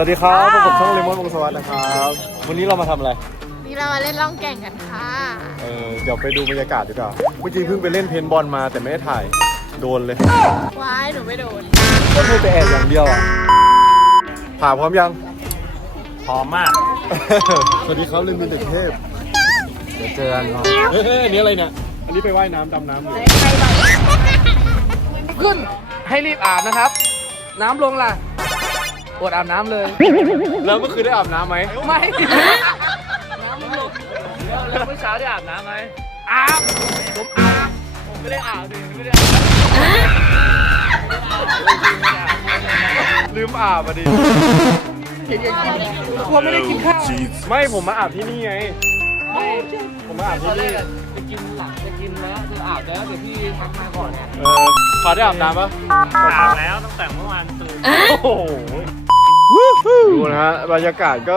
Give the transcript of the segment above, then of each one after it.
สวัสดีครับผมช่องเลมอนวงสวัสดนะครับ วันนี้เรามาทําอะไรวันนี้เรามาเล่นล่องแก่งกันค่ะ เออเดี๋ยวไปดูบรรยากาศดีกว่า เมื่อกี้เพิ่งไปเล่นเพนบอลมา แต่ไม่ได้ถ่าย โดนเลยว้ายหนูไม่โดนก็เพื่อไปแอบอย่างเดียวอ่ะผ่าพร้อมยัง พร้อมมาก สวัสดีครับเลมินเด็กเทพเดี๋ยวเจอกันเนาะเฮ้ยนี่อะไรเนี่ย อันนี้ไปว่ายน้ำดำน้ำอยู่ขึ้น ให้รีบอาบนะครับ น้ำลงล่ะปวดอาบน้ําเลย เราเมื่อคืนได้อาบน้ำไหมไม่ น้ำมันเราเมื่อเช้าได้อาบน้ำไหมอาบผมอาบผมไม่ได้อาบเลยลืมอาบอ่ะดิ เห็นยังกินผไม่ได้กินข้าว ไม่ ผมมาอาบที่นี่ไงผมไอาบ่จะกินหลังจะกินแล้วคือาบแล้วเดี๋ยวพี่พักมาก่อนเนี่ยเออพอได้อาบน้ำปะอาบแล้ว ตั้งแต่เมื่อวานตื่น โอ้โหดูนะฮะบรรยากาศก็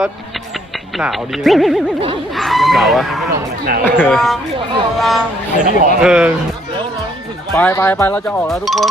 หนาวดีเลยหนาวอะหนาว เออไปไปไปเราจะออกแล้วทุกคน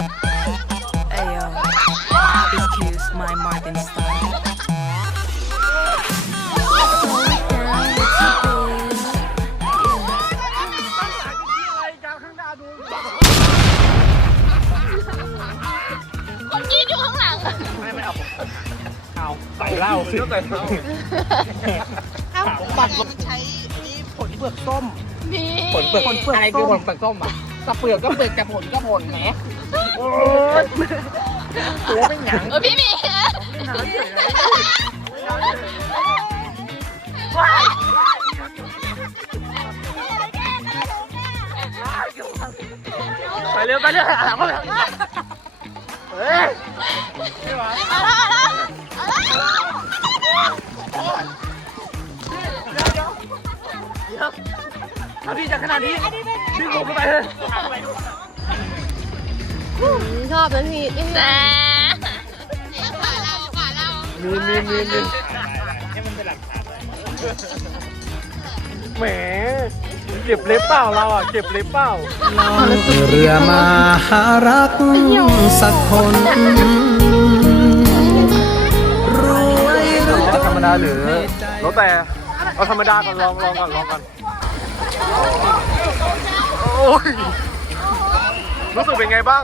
my mark and style. เล่าสิเล่าแต่เล่าบัตรใช้มีผลเปลือกส้มมีผอผลเปลือกอะไรคือผลเปลือกส้มอ่ะสระเปลือกก็เปลือกแต่ผลก็ผลแหมตัวไม่หนังพี่มีว้าวไปเร็วไปเร็วเฮ้ยไมไหถ้าพี่จะขนาดนี้พี่ผล่ไปเลยชอบนะพี่แซ่แขวาเราขวาเรามีมีมีมีให้มันเป็นหลักฐานแหม เก็บเล็บเปล่าเราอ่ะ เก็บเล็บเปล่า เรือมาหารักสักคนร่ยรวยธรรมดาหรือแล้วแต่ เอาธรรมดาก่อนลองลองก่อนลองก่อนโอ้ยรู้สึกเป็นไงบ้าง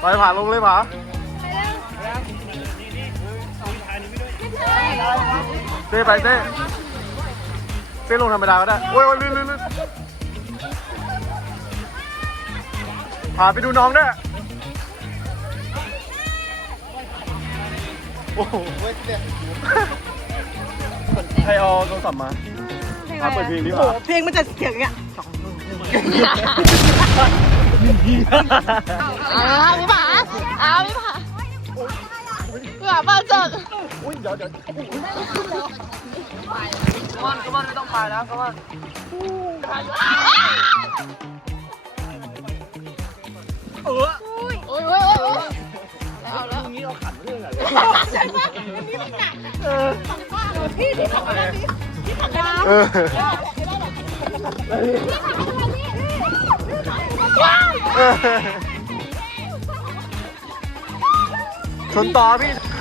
ไปผ่านลงเลยผ่านเซไปเตซเตซลงธรรมดาก็ได้ โอ้ยลื่นๆผ่าไปดูน้องได้โอ้โหใครเอาโทรศัพท์มาเปิดเพลงดีกว่าเพลงมันจะเสียงอย่างเงี้ยอาไม่ผ่าอาไม่ผ่าเื่อบ้านจังอุ้ยเดี๋ยวเดี๋ยวก็มันไม่ต้องไปแล้วก็มันเออใช่ไหมนี่มันหนักเออพี่ดิพี่ถังน้ำเออ 좋다 아비